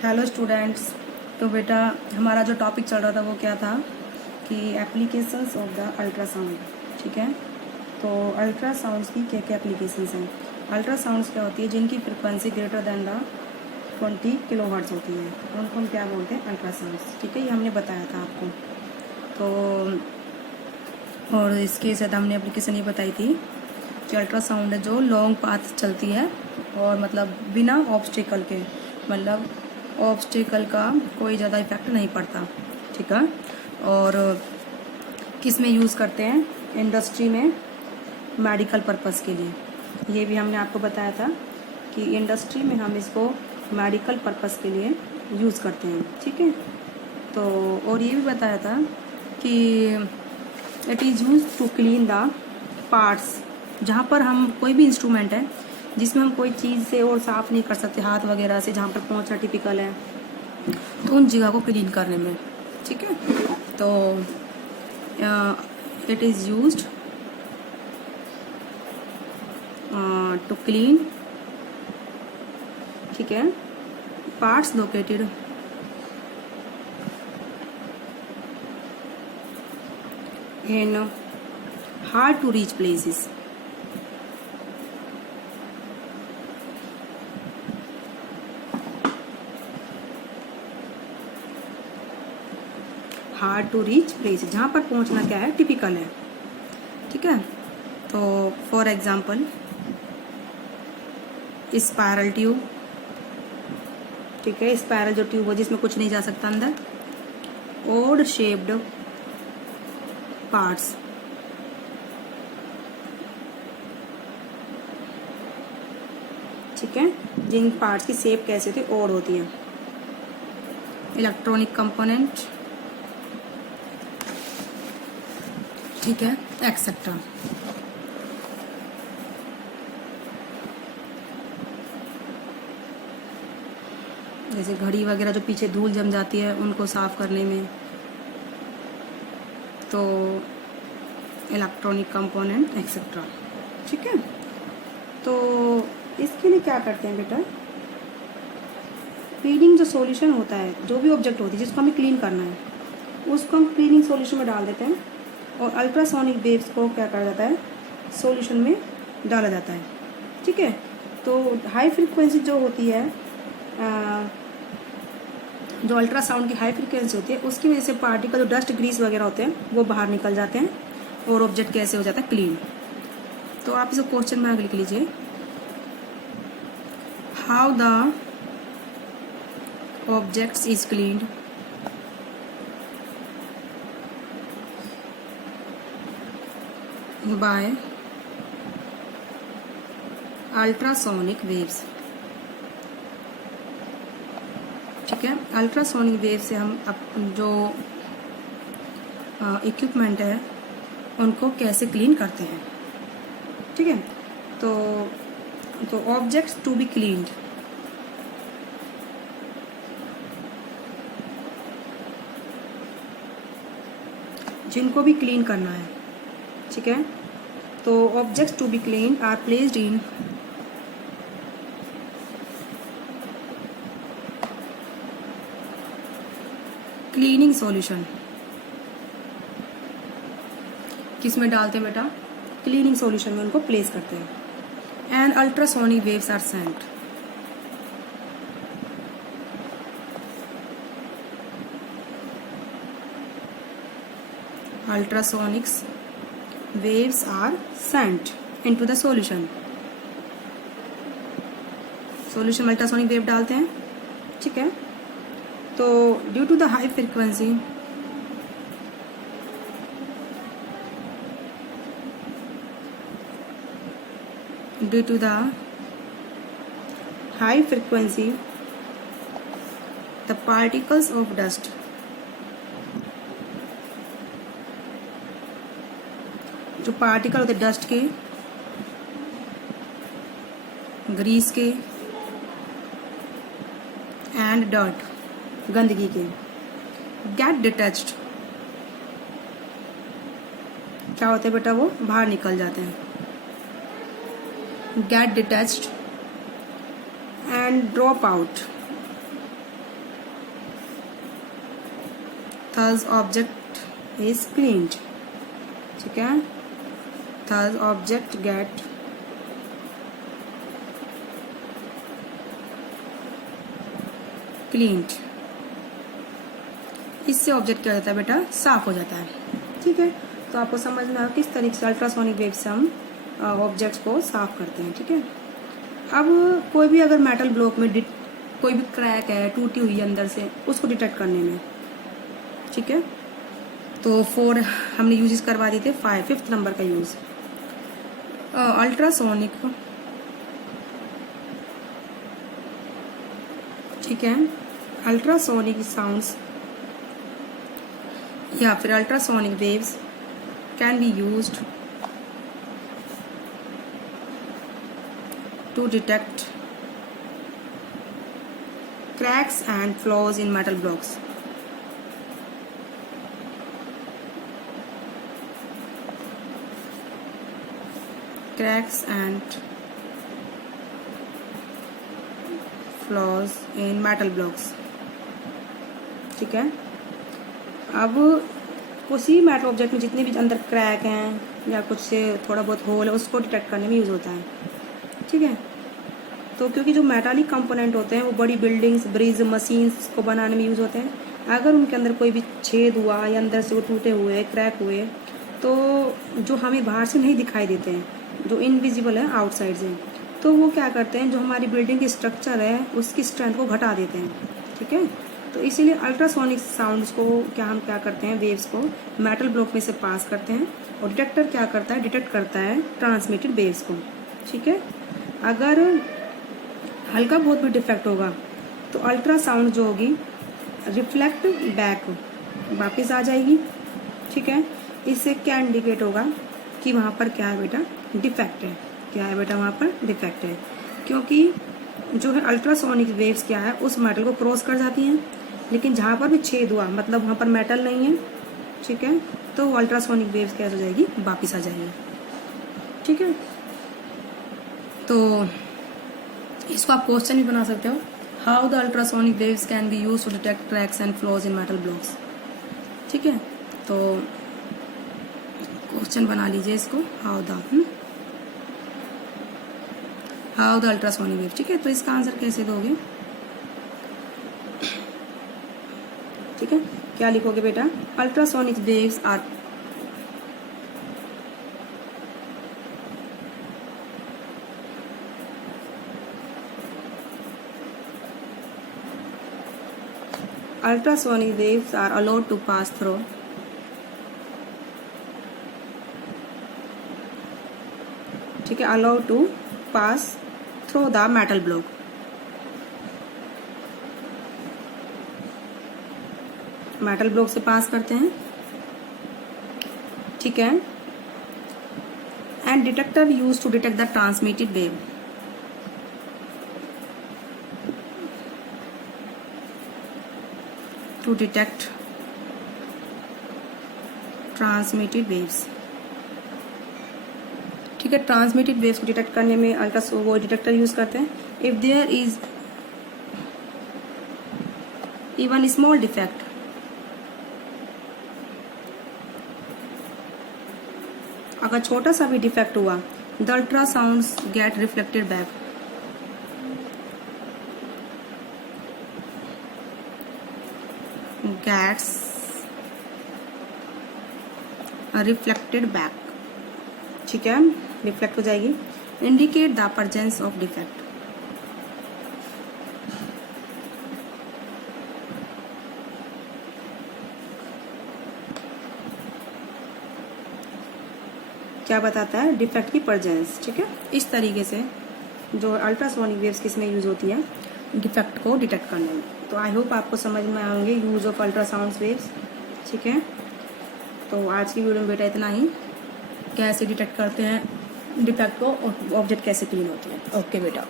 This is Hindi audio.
Hello students. तो बेटा हमारा जो टॉपिक चल रहा था वो क्या था कि एप्लीकेशंस ऑफ द अल्ट्रासाउंड। ठीक है, तो अल्ट्रासाउंड्स की क्या क्या एप्लीकेशंस हैं। अल्ट्रासाउंड्स क्या होती है जिनकी frequency greater than the 20 kilohertz होती है, उनको हम क्या बोलते हैं, अल्ट्रासाउंड्स। ठीक है, ये हमने बताया था आपको। तो और इसके साथ हमने एप्लीकेशन ये बताई थी कि अल्ट्रासाउंड है जो लॉन्ग पाथ चलती है और मतलब बिना ऑब्स्टिकल के, मतलब ऑब्स्टिकल का कोई ज़्यादा इफेक्ट नहीं पड़ता। ठीक है, और किस में यूज़ करते हैं, इंडस्ट्री में मेडिकल पर्पस के लिए। ये भी हमने आपको बताया था कि इंडस्ट्री में हम इसको मेडिकल पर्पस के लिए यूज़ करते हैं। ठीक है, तो और ये भी बताया था कि it is use to clean the parts. जहाँ पर हम कोई भी इंस्ट्रूमेंट है जिसमें हम कोई चीज़ से और साफ़ नहीं कर सकते, हाथ वगैरह से जहाँ पर पहुँचना टिपिकल है, तो उन जगह को क्लीन करने में। ठीक है, तो it is used to clean, ठीक है, parts located in hard to reach places. Hard to reach place, जहाँ पर पहुँचना क्या है, टिपिकल है। ठीक है, तो फॉर एग्जाम्पल स्पायरल ट्यूब। ठीक है, स्पायरल जो ट्यूब हो जिसमें कुछ नहीं जा सकता अंदर। ओड शेप्ड पार्ट्स, ठीक है, जिन पार्ट्स की शेप कैसे होती है, ओड होती है। इलेक्ट्रॉनिक कंपोनेंट, ठीक है, एक्सेट्रा। जैसे घड़ी वगैरह जो पीछे धूल जम जाती है उनको साफ करने में, तो इलेक्ट्रॉनिक कंपोनेंट एक्सेट्रा। ठीक है, तो इसके लिए क्या करते हैं बेटा, क्लीनिंग जो सॉल्यूशन होता है, जो भी ऑब्जेक्ट होती है जिसको हमें क्लीन करना है उसको हम क्लीनिंग सॉल्यूशन में डाल देते हैं और अल्ट्रासोनिक वेव्स को क्या कर जाता है, सॉल्यूशन में डाला जाता है। ठीक है, तो हाई फ्रीक्वेंसी जो होती है, जो अल्ट्रासाउंड की हाई फ्रीक्वेंसी होती है उसकी वजह से पार्टिकल, जो डस्ट ग्रीस वगैरह होते हैं वो बाहर निकल जाते हैं और ऑब्जेक्ट कैसे हो जाता है, क्लीन। तो आप इसको क्वेश्चन में आगे लिख लीजिए, how the objects is cleaned by ultrasonic waves. ठीक है, अल्ट्रासोनिक वेव से हम जो इक्विपमेंट है उनको कैसे क्लीन करते हैं। ठीक है, तो ऑब्जेक्ट्स टू बी क्लीन्ड, जिनको भी क्लीन करना है। ठीक है, तो objects to be clean are placed in cleaning solution. किस में डालते हैं बेटा, क्लीनिंग सॉल्यूशन में उनको प्लेस करते हैं। And ultrasonic waves are sent, ultrasonics waves are sent into the solution। Solution में अल्ट्रासोनिक वेव डालते हैं। ठीक है, तो due to the high frequency, due to the high frequency the particles of dust, जो पार्टिकल होते डस्ट के, ग्रीस के एंड डर्ट, गंदगी के, गेट डिटैच्ड, क्या होते हैं बेटा, वो बाहर निकल जाते हैं। Get detached and drop out, thus object is cleaned, ठीक है, thus object get cleaned, इससे ऑब्जेक्ट क्या हो जाता है बेटा, साफ हो जाता है। ठीक है, तो आपको समझ में आया किस तरीके से अल्ट्रासोनिक वेव से हम ऑब्जेक्ट्स को साफ करते हैं। ठीक है, अब कोई भी अगर मेटल ब्लॉक में कोई भी क्रैक है, टूटी हुई है अंदर से, उसको डिटेक्ट करने में, ठीक है, तो 4 हमने यूजेस करवा दिए थे, 5th नंबर का यूज अल्ट्रासोनिक, ठीक है, अल्ट्रासोनिक साउंड्स या फिर ultrasonic waves can be used to detect cracks and flaws in metal blocks. Cracks and flaws in metal blocks. ठीक है, अब किसी मेटल ऑब्जेक्ट में जितने भी अंदर क्रैक हैं या कुछ से थोड़ा बहुत होल है, उसको डिटेक्ट करने में यूज होता है। ठीक है, तो क्योंकि जो मेटालिक कंपोनेंट होते हैं वो बड़ी बिल्डिंग्स, ब्रिज, मशीन्स को बनाने में यूज होते हैं। अगर उनके अंदर कोई भी छेद हुआ या अंदर से वो टूटे हुए, क्रैक हुए, तो जो हमें बाहर से नहीं दिखाई देते हैं, जो इनविजिबल है आउटसाइड से, तो वो क्या करते हैं, जो हमारी बिल्डिंग की स्ट्रक्चर है उसकी स्ट्रेंथ को घटा देते हैं। ठीक है, तो इसीलिए अल्ट्रासोनिक साउंड्स को हम क्या करते हैं, वेव्स को मेटल ब्लॉक में से पास करते हैं, और डिटेक्टर क्या करता है, डिटेक्ट करता है ट्रांसमिटेड वेव्स को। ठीक है, अगर हल्का बहुत भी डिफेक्ट होगा तो अल्ट्रासाउंड जो होगी रिफ्लेक्ट बैक वापस आ जाएगी। ठीक है, इससे क्या इंडिकेट होगा कि वहाँ पर क्या है बेटा, डिफेक्ट है। क्या है बेटा, वहाँ पर डिफेक्ट है, क्योंकि जो है अल्ट्रासोनिक वेव्स क्या है, उस मेटल को क्रॉस कर जाती हैं, लेकिन जहाँ पर भी छेद हुआ मतलब वहाँ पर मेटल नहीं है। ठीक है, तो अल्ट्रासोनिक वेव्स क्या हो जाएगी, वापस आ जाएगी। ठीक है, तो इसको आप क्वेश्चन भी बना सकते हो, how the ultrasonic waves can be use to detect cracks and flaws in metal blocks. ठीक है, तो क्वेश्चन बना लीजिए इसको, हाउ द अल्ट्रासोनिक वेव। ठीक है, तो इसका आंसर कैसे दोगे, ठीक है, क्या लिखोगे बेटा, ultrasonic waves are ultrasonic waves are allowed to pass through ठीक है, allowed to pass through the metal block। Metal block से पास करते हैं। ठीक है, and detector use to detect the transmitted wave. To detect transmitted waves. ठीक है, ट्रांसमिटेड वेव्स को डिटेक्ट करने में वो डिटेक्टर यूज करते हैं। If there is even small defect, अगर छोटा सा भी डिफेक्ट हुआ, the ultrasounds get reflected back. gets reflected back। ठीक है, रिफ्लेक्ट हो जाएगी। Indicate the presence of defect. क्या बताता है, डिफेक्ट की प्रेजेंस। ठीक है, इस तरीके से जो अल्ट्रासोनिक वेव्स किसमें यूज होती है, डिफेक्ट को डिटेक्ट करने में। तो आई होप आपको समझ में आएंगे यूज ऑफ अल्ट्रासाउंड वेव्स। ठीक है, तो आज की वीडियो में बेटा इतना ही, कैसे डिटेक्ट करते हैं डिफेक्ट को और ऑब्जेक्ट कैसे क्लीन होती है। ओके बेटा।